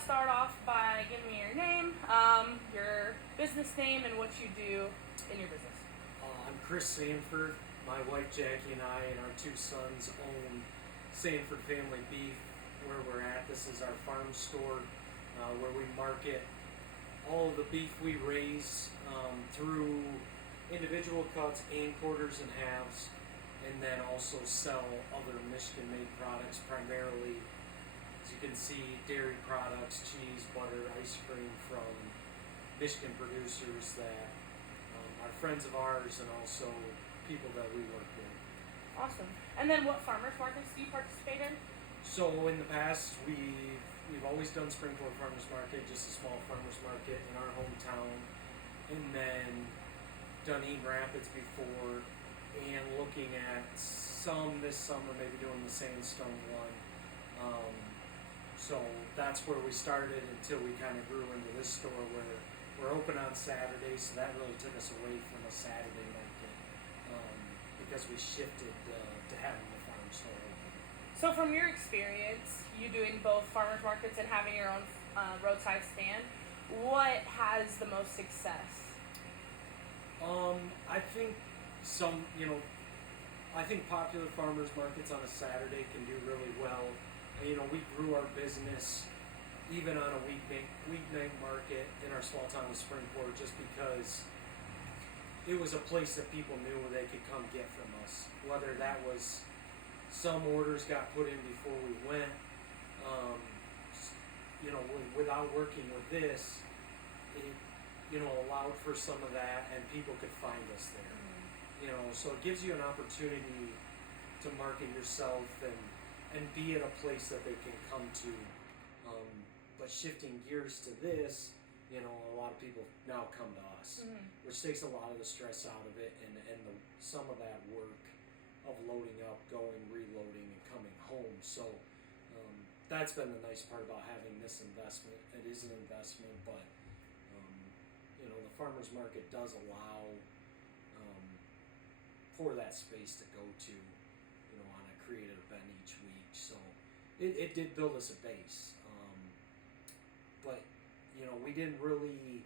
to start off by giving me your name, your business name, and what you do in your business. I'm Chris Stanford. My wife Jackie and I and our two sons own Stanford Family Beef, where we're at. This is our farm store where we market all of the beef we raise through individual cuts and quarters and halves, and then also sell other Michigan-made products, primarily, as you can see, dairy products, cheese, butter, ice cream from Michigan producers that are friends of ours and also people that we work with. Awesome. And then what farmers markets do you participate in? So in the past, we've always done Springport Farmers Market, just a small farmers market in our hometown, and then done Eaton Rapids before, and looking at some this summer, maybe doing the Sandstone one. So that's where we started until we kind of grew into this store where we're open on Saturdays, so that really took us away from a Saturday market because we shifted to having the farm store open. So from your experience, you doing both farmers markets and having your own roadside stand, what has the most success? I think I think popular farmers markets on a Saturday can do really well. We grew our business even on a weeknight market in our small town of Springport just because it was a place that people knew they could come get from us. Whether that was some orders got put in before we went, without working with this, it allowed for some of that, and people could find us there. So it gives you an opportunity to market yourself and be at a place that they can come to. But shifting gears to this, a lot of people now come to us, which takes a lot of the stress out of it and some of that work of loading up, going, reloading, and coming home. So that's been the nice part about having this investment. It is an investment, but the farmers market does allow for that space to go to, on a creative event each week. So it did build us a base. But we didn't really.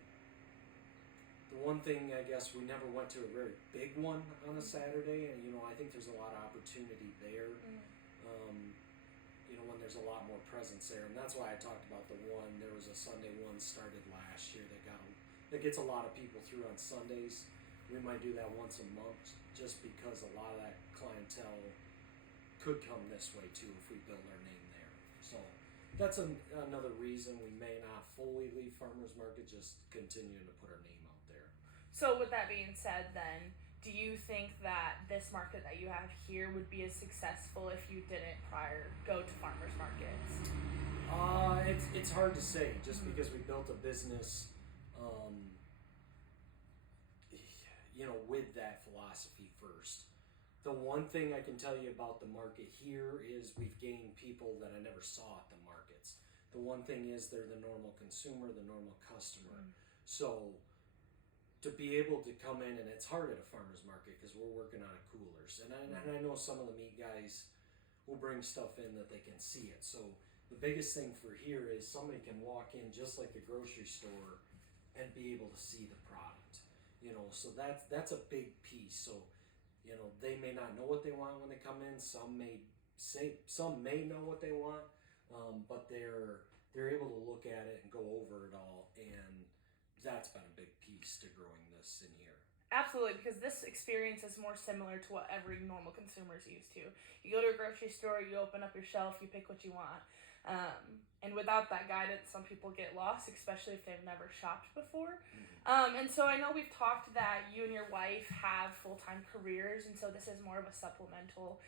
The one thing, I guess, we never went to a very big one on a Saturday, and I think there's a lot of opportunity there. When there's a lot more presence there, and that's why I talked about the one. There was a Sunday one started last year that gets a lot of people through on Sundays. We might do that once a month, just because a lot of that clientele could come this way too if we build our name there. So that's another reason we may not fully leave farmers market, just continuing to put our name out there. So with that being said, then, do you think that this market that you have here would be as successful if you didn't go to farmers markets? It's hard to say, just because we built a business with that philosophy first. The one thing I can tell you about the market here is we've gained people that I never saw at the markets. The one thing is they're the normal consumer, the normal customer. So to be able to come in, and it's hard at a farmer's market because we're working on coolers. And I know some of the meat guys will bring stuff in that they can see it. So the biggest thing for here is somebody can walk in just like a grocery store and be able to see the product. So that's a big piece. So they may not know what they want when they come in. Some may know what they want, but they're able to look at it and go over it all, and that's been a big piece to growing this in here. Absolutely, because this experience is more similar to what every normal consumer is used to. You go to a grocery store, you open up your shelf, you pick what you want. And without that guidance, some people get lost, especially if they've never shopped before. And so I know we've talked that you and your wife have full-time careers, and so this is more of a supplemental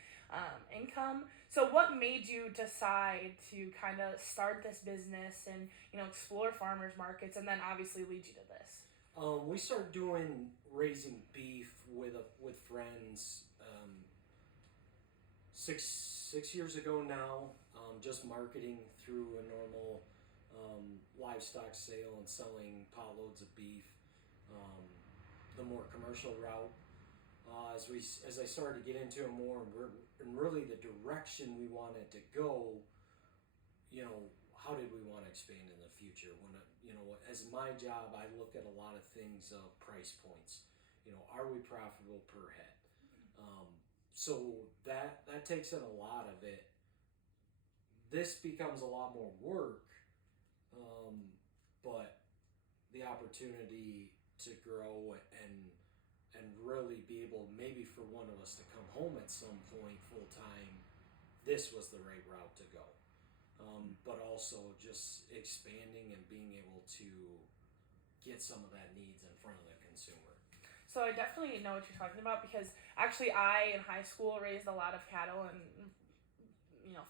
income. So what made you decide to kind of start this business and explore farmers markets, and then obviously lead you to this? We started raising beef with friends 6 years ago now. Just marketing through a normal livestock sale and selling potloads of beef. The more commercial route. As I started to get into it more, and really the direction we wanted to go, how did we want to expand in the future? When as my job, I look at a lot of things of price points. Are we profitable per head? So that takes in a lot of it. This becomes a lot more work, but the opportunity to grow and really be able, maybe for one of us to come home at some point full time, this was the right route to go. But also just expanding and being able to get some of that needs in front of the consumer. So I definitely know what you're talking about, because actually I in high school raised a lot of cattle and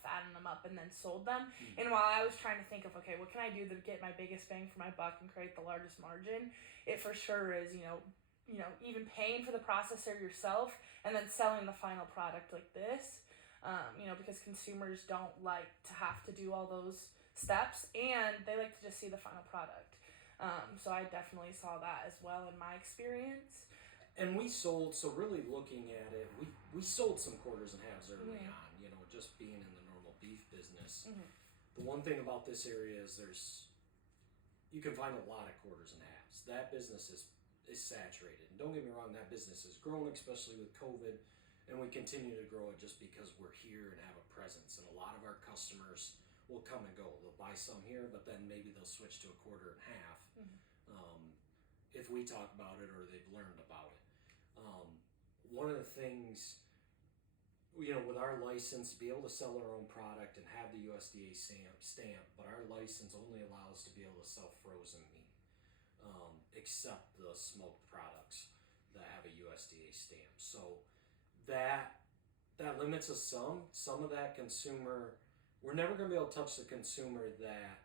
fattened them up and then sold them. Mm-hmm. And while I was trying to think of, okay, what can I do to get my biggest bang for my buck and create the largest margin, it for sure is even paying for the processor yourself and then selling the final product like this. Because consumers don't like to have to do all those steps, and they like to just see the final product. So I definitely saw that as well in my experience. And we sold, so really looking at it, we sold some quarters and halves early on, just being in the normal beef business. Mm-hmm. The one thing about this area is you can find a lot of quarters and halves. That business is saturated. And don't get me wrong, that business has grown, especially with COVID. And we continue to grow it just because we're here and have a presence. And a lot of our customers will come and go. They'll buy some here, but then maybe they'll switch to a quarter and half. Mm-hmm. If we talk about it or they've learned about it. One of the things, with our license, to be able to sell our own product and have the USDA stamp, but our license only allows to be able to sell frozen meat, except the smoked products that have a USDA stamp. So that limits us some. Some of that consumer, we're never going to be able to touch the consumer that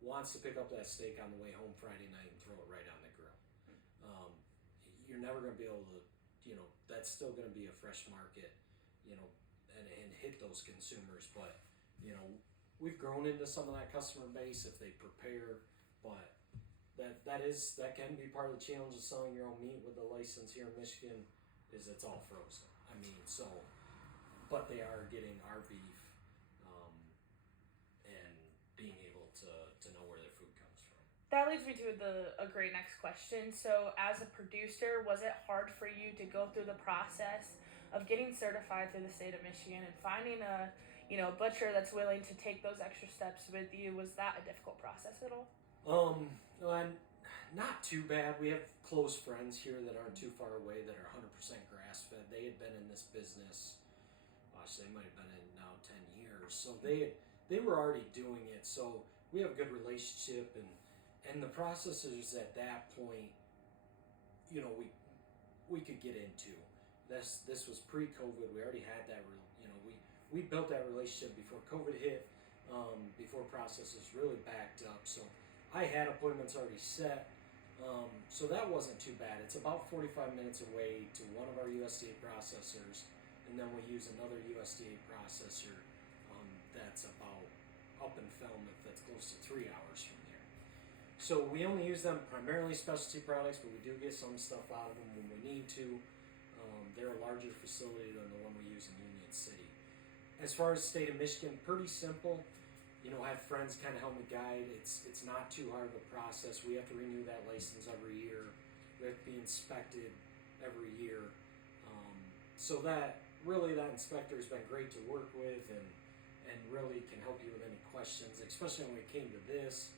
wants to pick up that steak on the way home Friday night and throw it right on the grill. You're never going to be able to, that's still going to be a fresh market, and hit those consumers. But, we've grown into some of that customer base if they prepare, but that can be part of the challenge of selling your own meat with the license here in Michigan, is it's all frozen. But they are getting our beef, and being able to know where their food comes from. That leads me to a great next question. So as a producer, was it hard for you to go through the process of getting certified through the state of Michigan and finding a butcher that's willing to take those extra steps with you? Was that a difficult process at all? Not too bad. We have close friends here that aren't too far away that are 100% grass-fed. They had been in this business, they might have been in now 10 years. So they were already doing it. So we have a good relationship, and the processors at that point, we could get into. This was pre-COVID. We already had that, we built that relationship before COVID hit, before processors really backed up. So I had appointments already set. So that wasn't too bad. It's about 45 minutes away to one of our USDA processors, and then we use another USDA processor that's about up in Falmouth, that's close to 3 hours from there. So we only use them primarily specialty products, but we do get some stuff out of them when we need to. They're a larger facility than the one we use in Union City. As far as the state of Michigan, pretty simple. I have friends kind of help me guide. It's not too hard of a process. We have to renew that license every year. We have to be inspected every year. So that inspector has been great to work with, and really can help you with any questions, especially when it came to this,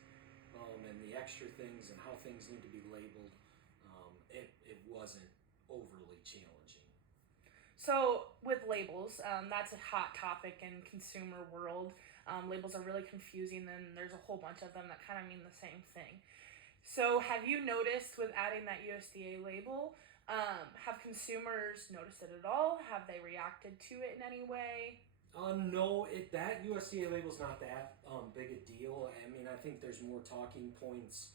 and the extra things and how things need to be labeled. It wasn't overly challenging. So with labels, that's a hot topic in consumer world. Labels are really confusing, and there's a whole bunch of them that kind of mean the same thing. So have you noticed with adding that USDA label, have consumers noticed it at all? Have they reacted to it in any way? No, that USDA label's not that big a deal. I think there's more talking points,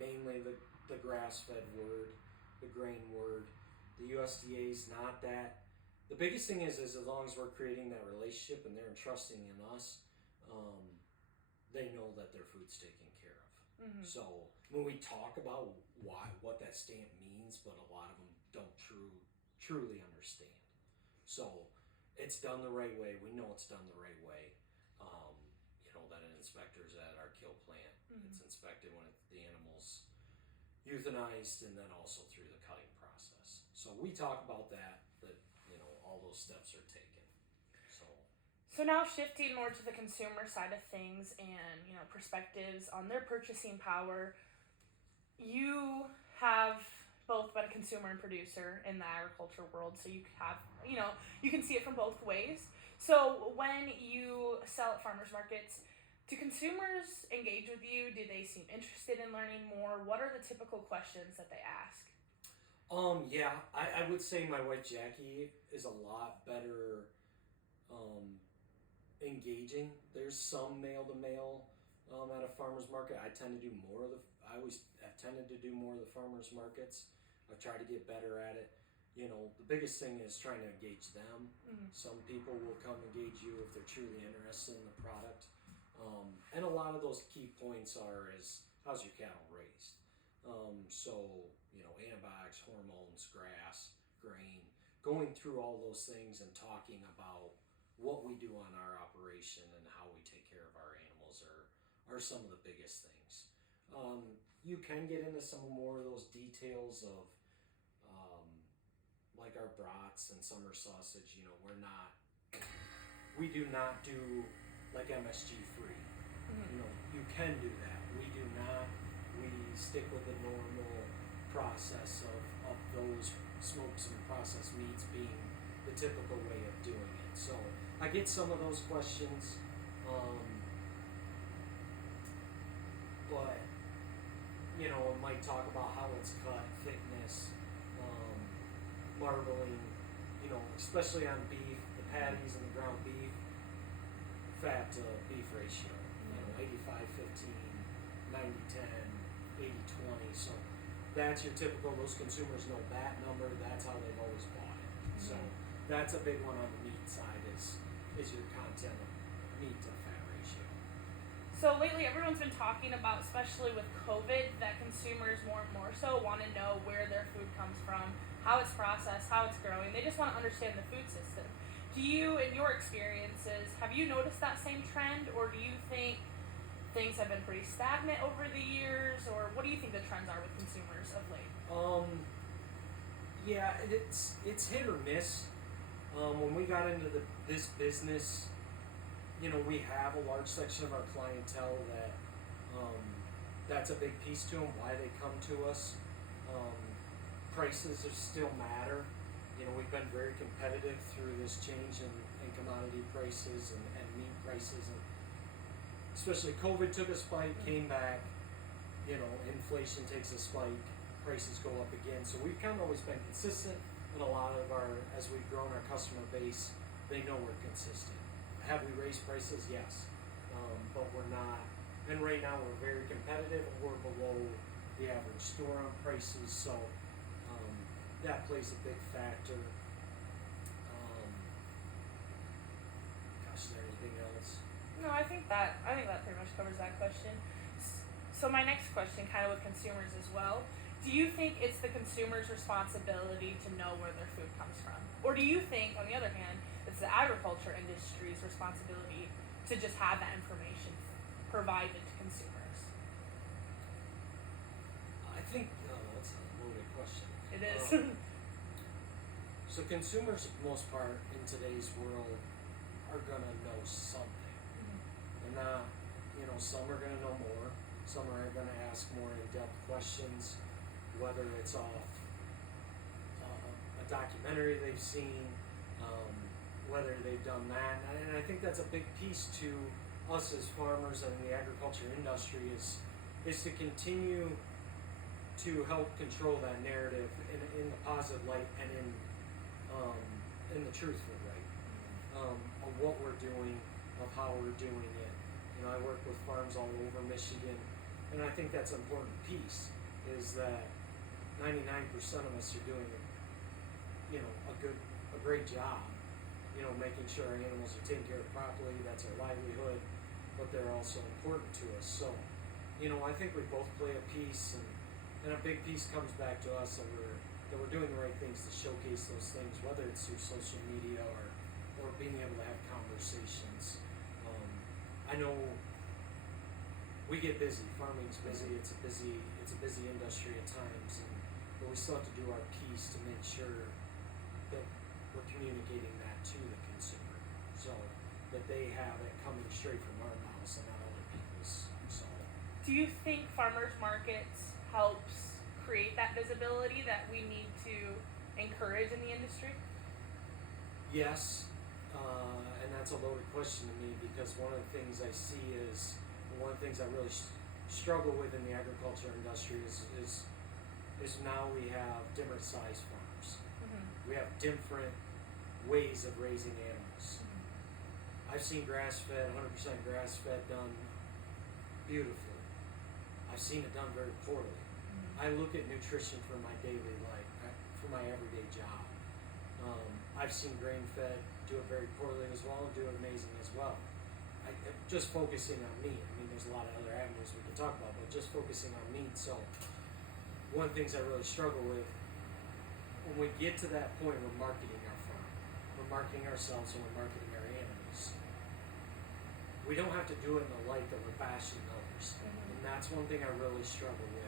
mainly the grass-fed word, the grain word. The USDA's not that. The biggest thing is as long as we're creating that relationship and they're entrusting in us, they know that their food's taken care of. Mm-hmm. So when we talk about what that stamp means, but a lot of them don't truly understand. So it's done the right way. We know it's done the right way. That an inspectors at our kill plant. Mm-hmm. It's inspected when the animal's euthanized, and then also through the cutting process. So we talk about that all those steps are taken. So now shifting more to the consumer side of things and, perspectives on their purchasing power, you have both been a consumer and producer in the agriculture world, so you have, you can see it from both ways. So when you sell at farmers markets, do consumers engage with you? Do they seem interested in learning more? What are the typical questions that they ask? Yeah, I would say my wife Jackie is a lot better engaging. There's some male to male at a farmer's market. I always have tended to do more of the farmer's markets. I've tried to get better at it. The biggest thing is trying to engage them. Mm-hmm. Some people will come engage you if they're truly interested in the product. And a lot of those key points are how's your cattle raised? Antibiotics, hormones, grass, grain, going through all those things and talking about what we do on our operation and how we take care of our animals are some of the biggest things. You can get into some more of those details of like our brats and summer sausage. We do not do like MSG free. Mm-hmm. You can do that. We do not. We stick with the normal process of those smokes and processed meats being the typical way of doing it. So I get some of those questions, but it might talk about how it's cut, thickness, marbling, especially on beef, the patties and the ground beef, fat to beef ratio, 85-15, 90-10, 80-20. So that's your typical, those consumers know that number, that's how they've always bought it. Mm-hmm. So that's a big one on the meat side is your content of meat to fat ratio. So lately everyone's been talking about, especially with COVID, that consumers more and more so want to know where their food comes from, how it's processed, how it's growing. They just want to understand the food system. Do you, in your experiences, have you noticed that same trend, or do you think things have been pretty stagnant over the years, or what do you think the trends are with consumers of late? Yeah, it's hit or miss. When we got into this business, we have a large section of our clientele that's a big piece to them, why they come to us. Prices still matter. We've been very competitive through this change in commodity prices and meat prices, and especially COVID took a spike, came back, inflation takes a spike, prices go up again. So we've kind of always been consistent, and a lot of as we've grown our customer base, they know we're consistent. Have we raised prices? Yes. But we're not, and right now we're very competitive. We're below the average store on prices, so that plays a big factor. Is there anything else? No, I think that pretty much covers that question. So my next question, kind of with consumers as well, do you think it's the consumer's responsibility to know where their food comes from? Or do you think, on the other hand, it's the agriculture industry's responsibility to just have that information provided to consumers? I think that's a loaded question. It is. So consumers, for the most part, in today's world, are gonna know something. Mm-hmm. They're not, some are gonna know more. Some are gonna ask more in-depth questions, whether it's off a documentary they've seen, whether they've done that. And I think that's a big piece to us as farmers and the agriculture industry is to continue to help control that narrative in the positive light and in the truthful light of what we're doing, of how we're doing it. I work with farms all over Michigan, and I think that's an important piece, is that 99% of us are doing a great job, making sure our animals are taken care of properly. That's our livelihood, but they're also important to us. So, I think we both play a piece, and a big piece comes back to us that we're doing the right things to showcase those things, whether it's through social media or being able to have conversations. I know we get busy. Farming's busy. It's a busy industry at times, but we still have to do our piece to make sure that we're communicating that to the consumer, so that they have it coming straight from our mouths and not other people's. So, Do you think farmers markets helps create that visibility that we need to encourage in the industry? yes, and that's a loaded question to me, because one of the things I see is one of the things I really struggle with in the agriculture industry is now we have different size farms. Mm-hmm. We have different ways of raising animals. Mm-hmm. I've seen grass-fed, 100% grass-fed done beautifully. I've seen it done very poorly. Mm-hmm. I look at nutrition for my daily life, for my everyday job. I've seen grain-fed do it very poorly as well, and do it amazing as well. Just focusing on meat. I mean, there's a lot of other avenues we can talk about, but just focusing on meat. So, one of the things I really struggle with, when we get to that point, we're marketing our farm, we're marketing ourselves, and we're marketing our animals. We don't have to do it in the light that we're bashing others, and that's one thing I really struggle with.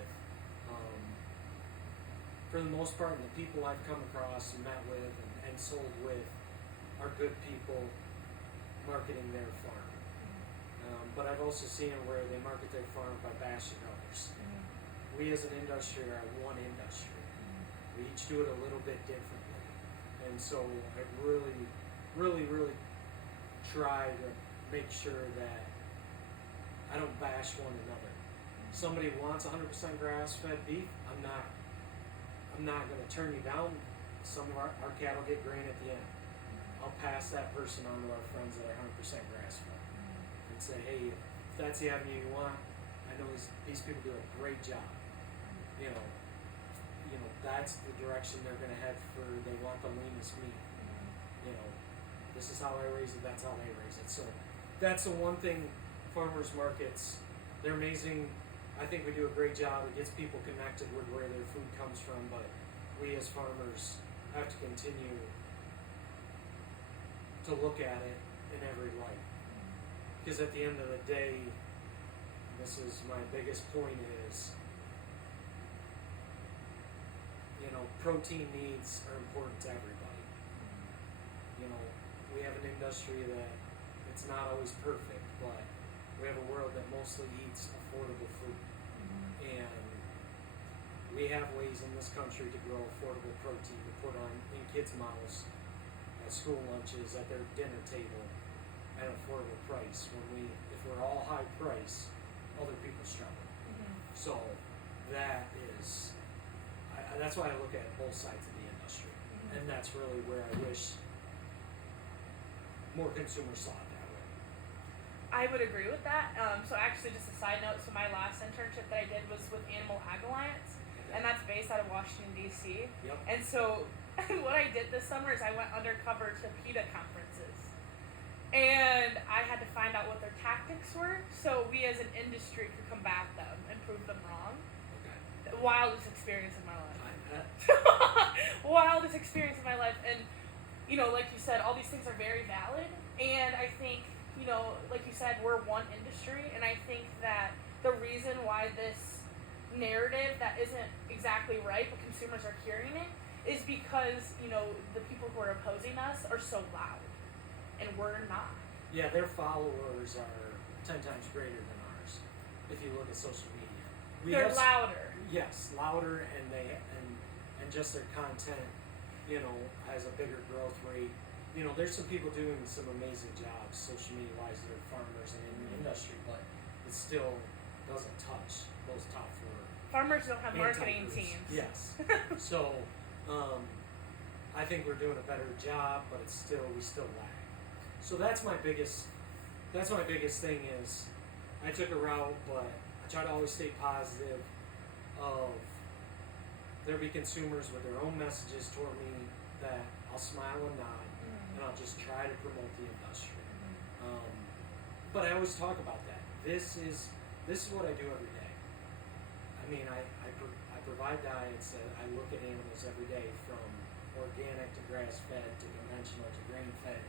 For the most part, the people I've come across and met with and sold with are good people marketing their farm. But I've also seen it where they market their farm by bashing others. Mm-hmm. We as an industry are one industry. We each do it a little bit differently. And so I really try to make sure that I don't bash one another. Somebody wants 100% grass-fed beef, I'm not going to turn you down. Some of our cattle get grain at the end. I'll pass that person on to our friends that are 100% grass-fed and say, hey, if that's the avenue you want, I know these people do a great job. You know, that's the direction they're going to head for. They want the leanest meat. You know, this is how I raise it. That's how they raise it. So that's the one thing. Farmers markets, they're amazing. I think we do a great job. It gets people connected with where their food comes from, but we as farmers have to continue to look at it in every light. Because at the end of the day, this is my biggest point is, protein needs are important to everybody. We have an industry that it's not always perfect, but we have a world that mostly eats affordable food. And we have ways in this country to grow affordable protein to put on in kids' mouths, at school lunches, at their dinner table, at an affordable price. If we're all high price, other people struggle. So that's why I look at both sides of the industry, and that's really where I wish more consumers saw it that way. I would agree with that. So actually, just a side note, so my last internship that I did was with Animal Ag Alliance, and that's based out of Washington, D.C. Yep. And so what I did this summer is I went undercover to PETA conferences. And I had to find out what their tactics were, so we as an industry could combat them and prove them wrong. Okay. Wildest experience of my life. I bet. Wildest experience of my life. And, like you said, all these things are very valid. And I think, like you said, we're one industry. And I think that the reason why this narrative that isn't exactly right, but consumers are hearing it, is because, the people who are opposing us are so loud. And we're not. Yeah, their followers are 10 times greater than ours. If you look at social media, They're louder. Yes, louder, and just their content, has a bigger growth rate. There's some people doing some amazing jobs, social media wise, that are farmers and in the industry, but it still doesn't touch those top four. Farmers don't have marketing anti-groups. teams. Yes. So, I think we're doing a better job, but we still lag. So that's my biggest thing is I took a route, but I try to always stay positive of there'll be consumers with their own messages toward me that I'll smile and nod, and I'll just try to promote the industry. But I always talk about that. This is what I do every day. I mean, I provide diets that I look at animals every day, from organic to grass-fed to conventional to grain-fed.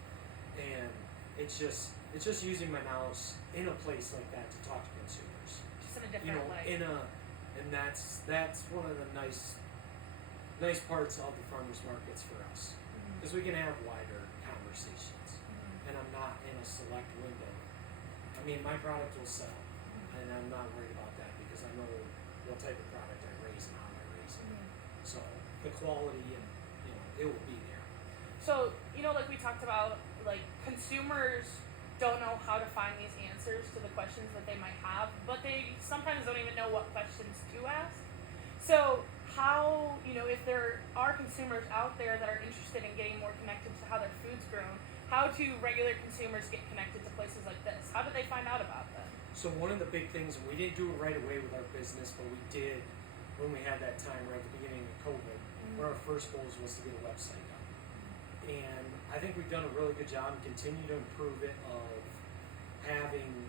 And it's just using my knowledge in a place like that to talk to consumers. different, and that's one of the nice parts of the farmers markets for us, because we can have wider conversations, and I'm not in a select window. I mean, my product will sell, and I'm not worried about that because I know what type of product I raise and how I raise it. So the quality and it will be there. So, like we talked about, like consumers don't know how to find these answers to the questions that they might have, but they sometimes don't even know what questions to ask. So how, if there are consumers out there that are interested in getting more connected to how their food's grown, how do regular consumers get connected to places like this? How do they find out about them? So one of the big things, and we didn't do it right away with our business, but we did when we had that time right at the beginning of COVID, where our first goals was to get a website done. And I think we've done a really good job and continue to improve it, of having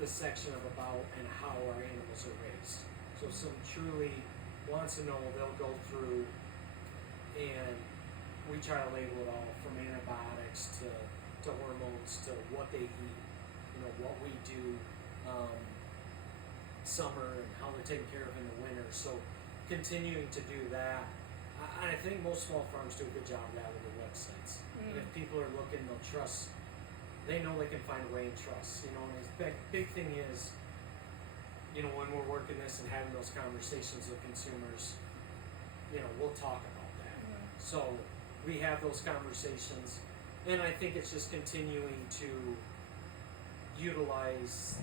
the section of about and how our animals are raised. So if someone truly wants to know, they'll go through, and we try to label it all from antibiotics to hormones to what they eat, what we do summer and how they're taken care of in the winter. So continuing to do that. I think most small farms do a good job of that with their websites. And if people are looking, they'll trust. They know they can find a way and trust. And the big thing is, when we're working this and having those conversations with consumers, we'll talk about that. So we have those conversations, and I think it's just continuing to utilize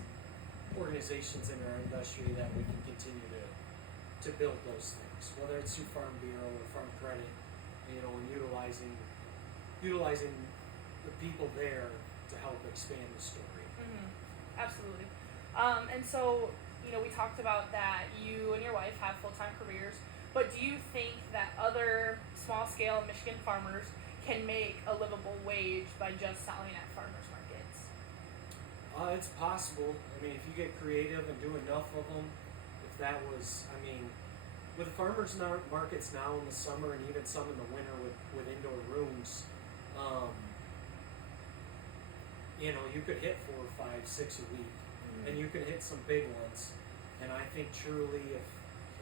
organizations in our industry that we can continue to build those things, whether it's through Farm Bureau or Farm Credit, and utilizing the people there to help expand the story. Absolutely. And so, we talked about that you and your wife have full-time careers, but do you think that other small-scale Michigan farmers can make a livable wage by just selling at farmers markets? It's possible. I mean, if you get creative and do enough of them, with the farmers markets now in the summer and even some in the winter with indoor rooms, you could hit 4, 5, 6 a week, and you can hit some big ones. And I think truly,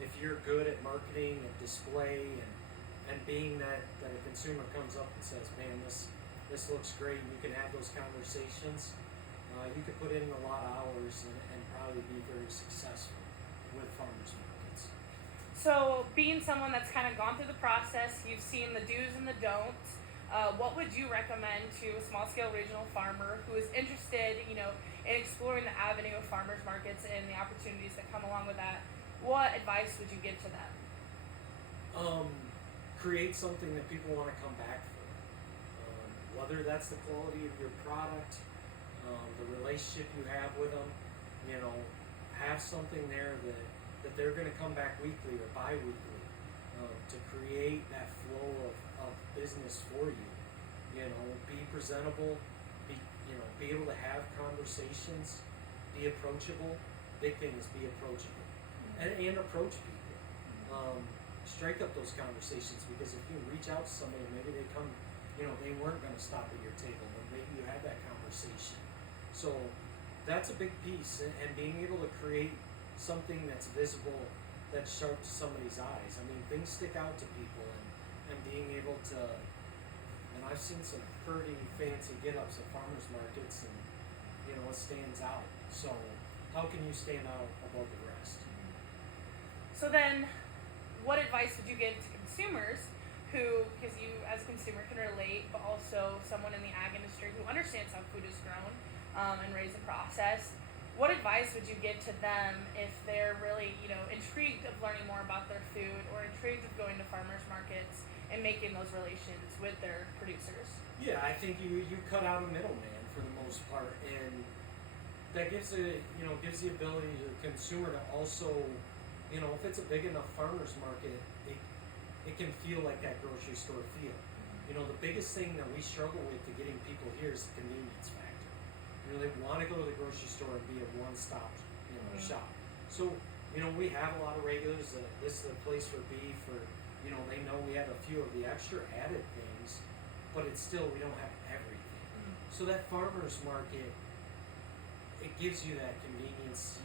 if you're good at marketing and display and being that a consumer comes up and says, man, this looks great, and you can have those conversations, you could put in a lot of hours and probably be very successful with farmers markets. So being someone that's kind of gone through the process, you've seen the do's and the don'ts, what would you recommend to a small-scale regional farmer who is interested, in exploring the avenue of farmers markets and the opportunities that come along with that? What advice would you give to them? Create something that people want to come back for. Whether that's the quality of your product, the relationship you have with them, have something there that they're going to come back weekly or bi-weekly, to create that flow of business for you. Be presentable, be able to have conversations, be approachable. Big thing is be approachable, and approach people. Strike up those conversations, because if you reach out to somebody, maybe they come, they weren't going to stop at your table, but maybe you had that conversation. So that's a big piece, and being able to create something that's visible, that's sharp to somebody's eyes. I mean, things stick out to people, and being able to, and I've seen some pretty fancy get-ups at farmers markets, and it stands out. So how can you stand out above the rest? So then, what advice would you give to consumers who, because you as a consumer can relate, but also someone in the ag industry who understands how food is grown and raised and processed? What advice would you give to them if they're really, intrigued of learning more about their food, or intrigued of going to farmers markets and making those relations with their producers? Yeah, I think you cut out a middleman for the most part, and that gives the ability to the consumer to also, if it's a big enough farmers market, it can feel like that grocery store feel. The biggest thing that we struggle with to getting people here is the convenience factor. They want to go to the grocery store and be a one-stop, shop. So, we have a lot of regulars that this is the place for beef, or, they know we have a few of the extra added things, but it's still, we don't have everything. So that farmer's market, it gives you that convenience.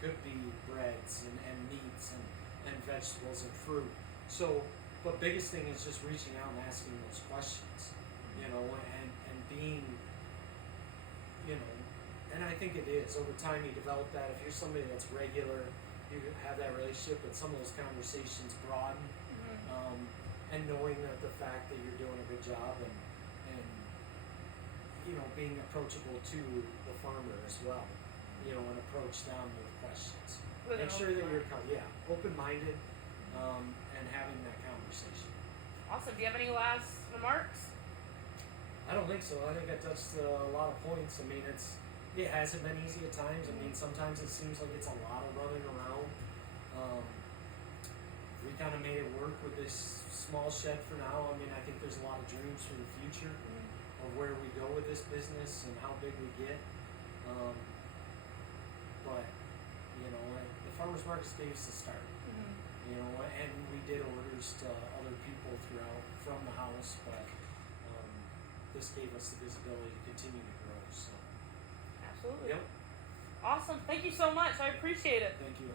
could be breads and meats and vegetables and fruit. So, but biggest thing is just reaching out and asking those questions, and being, and I think it is. Over time you develop that. If you're somebody that's regular, you have that relationship, but some of those conversations broaden, and knowing that the fact that you're doing a good job and being approachable to the farmer as well, and approach them with questions. Make sure that you're open-minded, and having that conversation. Awesome. Do you have any last remarks? I don't think so. I think I touched a lot of points. I mean, it hasn't been easy at times. I mean, sometimes it seems like it's a lot of running around. We kind of made it work with this small shed for now. I mean, I think there's a lot of dreams for the future of where we go with this business and how big we get. But the farmers markets gave us the start. And we did orders to other people throughout from the house, but this gave us the visibility to continue to grow. So Absolutely. Yep. Awesome. Thank you so much. I appreciate it. Thank you.